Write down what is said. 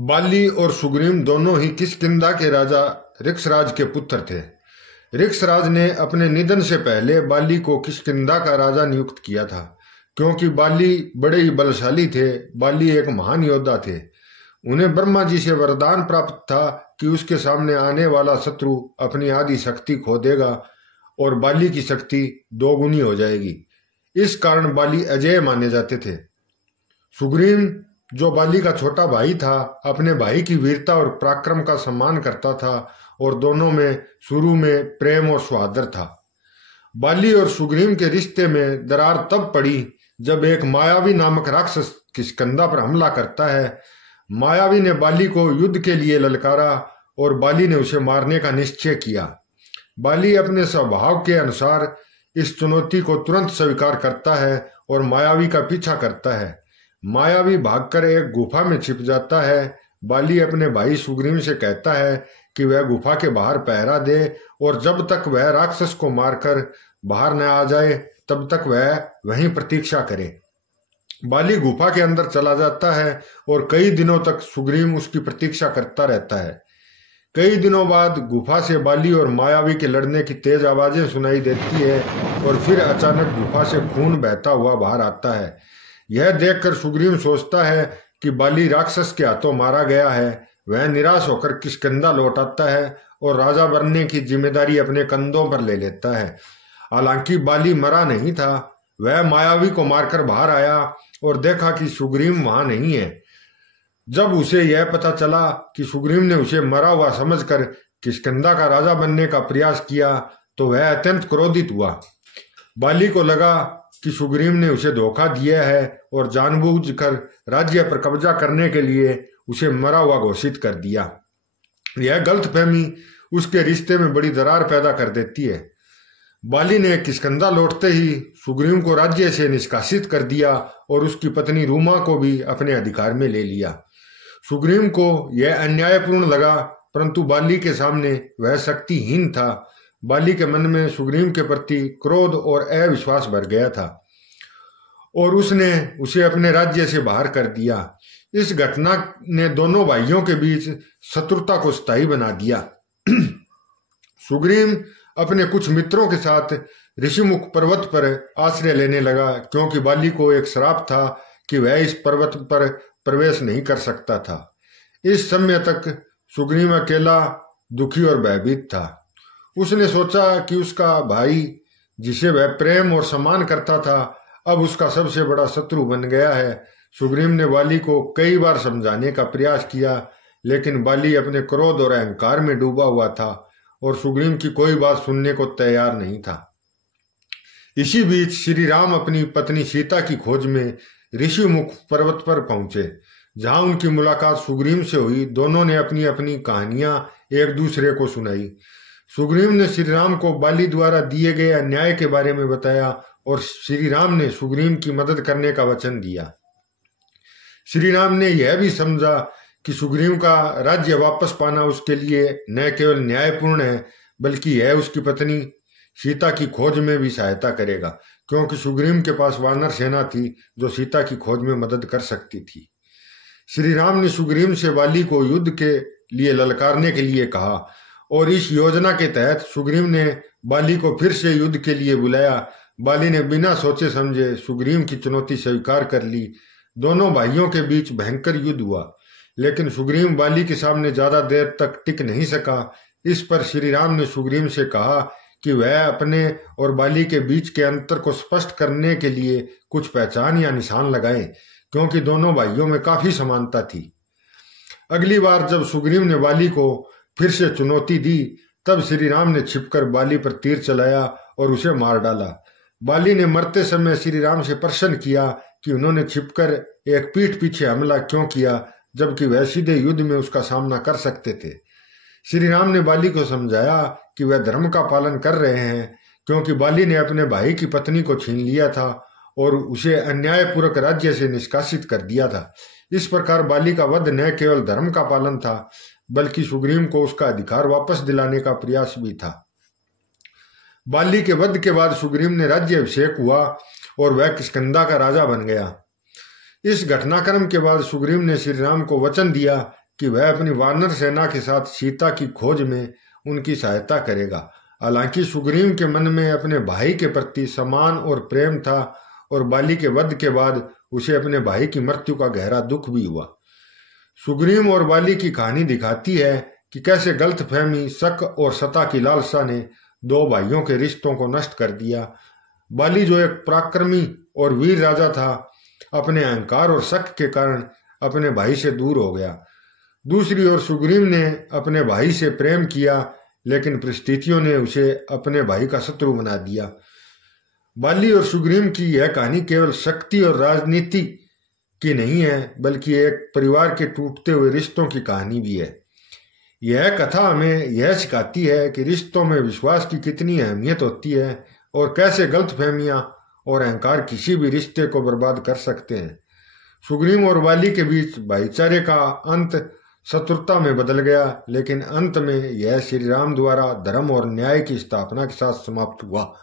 बाली और सुग्रीव दोनों ही किष्किंधा के राजा ऋक्षराज के पुत्र थे। ऋक्षराज ने अपने निधन से पहले बाली को किष्किंधा का राजा नियुक्त किया था, क्योंकि बाली बड़े ही बलशाली थे। बाली एक महान योद्धा थे। उन्हें ब्रह्मा जी से वरदान प्राप्त था कि उसके सामने आने वाला शत्रु अपनी आधी शक्ति खो देगा और बाली की शक्ति दोगुनी हो जाएगी। इस कारण बाली अजेय माने जाते थे। सुग्रीव, जो बाली का छोटा भाई था, अपने भाई की वीरता और पराक्रम का सम्मान करता था और दोनों में शुरू में प्रेम और सौहार्द था। बाली और सुग्रीव के रिश्ते में दरार तब पड़ी जब एक मायावी नामक राक्षस किष्किंधा पर हमला करता है। मायावी ने बाली को युद्ध के लिए ललकारा और बाली ने उसे मारने का निश्चय किया। बाली अपने स्वभाव के अनुसार इस चुनौती को तुरंत स्वीकार करता है और मायावी का पीछा करता है। मायावी भागकर एक गुफा में छिप जाता है। बाली अपने भाई सुग्रीव से कहता है कि वह गुफा के बाहर पहरा दे और जब तक वह राक्षस को मारकर बाहर न आ जाए तब तक वह वहीं प्रतीक्षा करे। बाली गुफा के अंदर चला जाता है और कई दिनों तक सुग्रीव उसकी प्रतीक्षा करता रहता है। कई दिनों बाद गुफा से बाली और मायावी के लड़ने की तेज आवाजें सुनाई देती है और फिर अचानक गुफा से खून बहता हुआ बाहर आता है। यह देखकर सुग्रीव सोचता है कि बाली राक्षस के हाथों मारा गया है। वह निराश होकर किष्किंधा लौट आता है और राजा बनने की जिम्मेदारी अपने कंधों पर ले लेता है। हालांकि बाली मरा नहीं था। वह मायावी को मारकर बाहर आया और देखा कि सुग्रीव वहां नहीं है। जब उसे यह पता चला कि सुग्रीव ने उसे मरा हुआ समझकर किष्किंधा का राजा बनने का प्रयास किया तो वह अत्यंत क्रोधित हुआ। बाली को लगा कि सुग्रीव ने उसे धोखा दिया है और जानबूझकर राज्य पर कब्जा करने के लिए उसे मरा हुआ घोषित कर दिया। यह गलतफहमी उसके रिश्ते में बड़ी दरार पैदा कर देती है। बाली ने किष्किंधा लौटते ही सुग्रीव को राज्य से निष्कासित कर दिया और उसकी पत्नी रूमा को भी अपने अधिकार में ले लिया। सुग्रीव को यह अन्यायपूर्ण लगा, परंतु बाली के सामने वह शक्तिहीन था। बाली के मन में सुग्रीव के प्रति क्रोध और अविश्वास भर गया था और उसने उसे अपने राज्य से बाहर कर दिया। इस घटना ने दोनों भाइयों के बीच शत्रुता को स्थायी बना दिया। सुग्रीव अपने कुछ मित्रों के साथ ऋषिमुख पर्वत पर आश्रय लेने लगा, क्योंकि बाली को एक श्राप था कि वह इस पर्वत पर प्रवेश नहीं कर सकता था। इस समय तक सुग्रीव अकेला, दुखी और भयभीत था। उसने सोचा कि उसका भाई, जिसे वह प्रेम और सम्मान करता था, अब उसका सबसे बड़ा शत्रु बन गया है। सुग्रीव ने बाली को कई बार समझाने का प्रयास किया, लेकिन बाली अपने क्रोध और अहंकार में डूबा हुआ था और सुग्रीव की कोई बात सुनने को तैयार नहीं था। इसी बीच श्री राम अपनी पत्नी सीता की खोज में ऋषिमुख पर्वत पर पहुंचे, जहां उनकी मुलाकात सुग्रीव से हुई। दोनों ने अपनी अपनी कहानियां एक दूसरे को सुनाई। सुग्रीव ने श्री राम को बाली द्वारा दिए गए अन्याय के बारे में बताया और श्री राम ने सुग्रीव की मदद करने का वचन दिया। श्री राम ने यह भी समझा कि सुग्रीव का राज्य वापस पाना उसके लिए न केवल न्यायपूर्ण है, बल्कि यह उसकी पत्नी सीता की खोज में भी सहायता करेगा, क्योंकि सुग्रीव के पास वानर सेना थी जो सीता की खोज में मदद कर सकती थी। श्री राम ने सुग्रीव से बाली को युद्ध के लिए ललकारने के लिए कहा और इस योजना के तहत सुग्रीव ने बाली को फिर से युद्ध के लिए बुलाया। बाली ने बिना सोचे समझे सुग्रीव की चुनौती स्वीकार कर ली। दोनों भाइयों के बीच भयंकर युद्ध हुआ, लेकिन सुग्रीव बाली के सामने ज्यादा देर तक टिक नहीं सका। इस पर श्री राम ने सुग्रीव से कहा कि वह अपने और बाली के बीच के अंतर को स्पष्ट करने के लिए कुछ पहचान या निशान लगाए, क्योंकि दोनों भाइयों में काफी समानता थी। अगली बार जब सुग्रीव ने बाली को फिर से चुनौती दी, तब श्री राम ने छिपकर बाली पर तीर चलाया और उसे मार डाला। बाली ने मरते समय श्री राम से प्रश्न किया कि उन्होंने छिपकर एक पीठ पीछे हमला क्यों किया, जबकि वह सीधे युद्ध में उसका सामना कर सकते थे। श्री राम ने बाली को समझाया कि वह धर्म का पालन कर रहे हैं, क्योंकि बाली ने अपने भाई की पत्नी को छीन लिया था और उसे अन्यायपूर्वक राज्य से निष्कासित कर दिया था। इस प्रकार बाली का वध न केवल धर्म का पालन था, बल्कि सुग्रीव को उसका अधिकार वापस दिलाने का प्रयास भी था। बाली के वध के बाद सुग्रीव ने राज्याभिषेक हुआ और वह किष्किंधा का राजा बन गया। इस घटनाक्रम के बाद सुग्रीव ने श्री राम को वचन दिया कि वह अपनी वानर सेना के साथ सीता की खोज में उनकी सहायता करेगा। हालांकि सुग्रीव के मन में अपने भाई के प्रति सम्मान और प्रेम था और बाली के वध के बाद उसे अपने भाई की मृत्यु का गहरा दुख भी हुआ। सुग्रीव और बाली की कहानी दिखाती है कि कैसे गलतफहमी, शक और सत्ता की लालसा ने दो भाइयों के रिश्तों को नष्ट कर दिया। बाली जो एक पराक्रमी और वीर राजा था, अपने अहंकार और शक के कारण अपने भाई से दूर हो गया। दूसरी ओर सुग्रीव ने अपने भाई से प्रेम किया, लेकिन परिस्थितियों ने उसे अपने भाई का शत्रु बना दिया। बाली और सुग्रीव की यह कहानी केवल शक्ति और राजनीति की नहीं है, बल्कि एक परिवार के टूटते हुए रिश्तों की कहानी भी है। यह कथा हमें यह सिखाती है कि रिश्तों में विश्वास की कितनी अहमियत होती है और कैसे गलतफहमियां और अहंकार किसी भी रिश्ते को बर्बाद कर सकते हैं। सुग्रीव और बाली के बीच भाईचारे का अंत शत्रुता में बदल गया, लेकिन अंत में यह श्री राम द्वारा धर्म और न्याय की स्थापना के साथ समाप्त हुआ।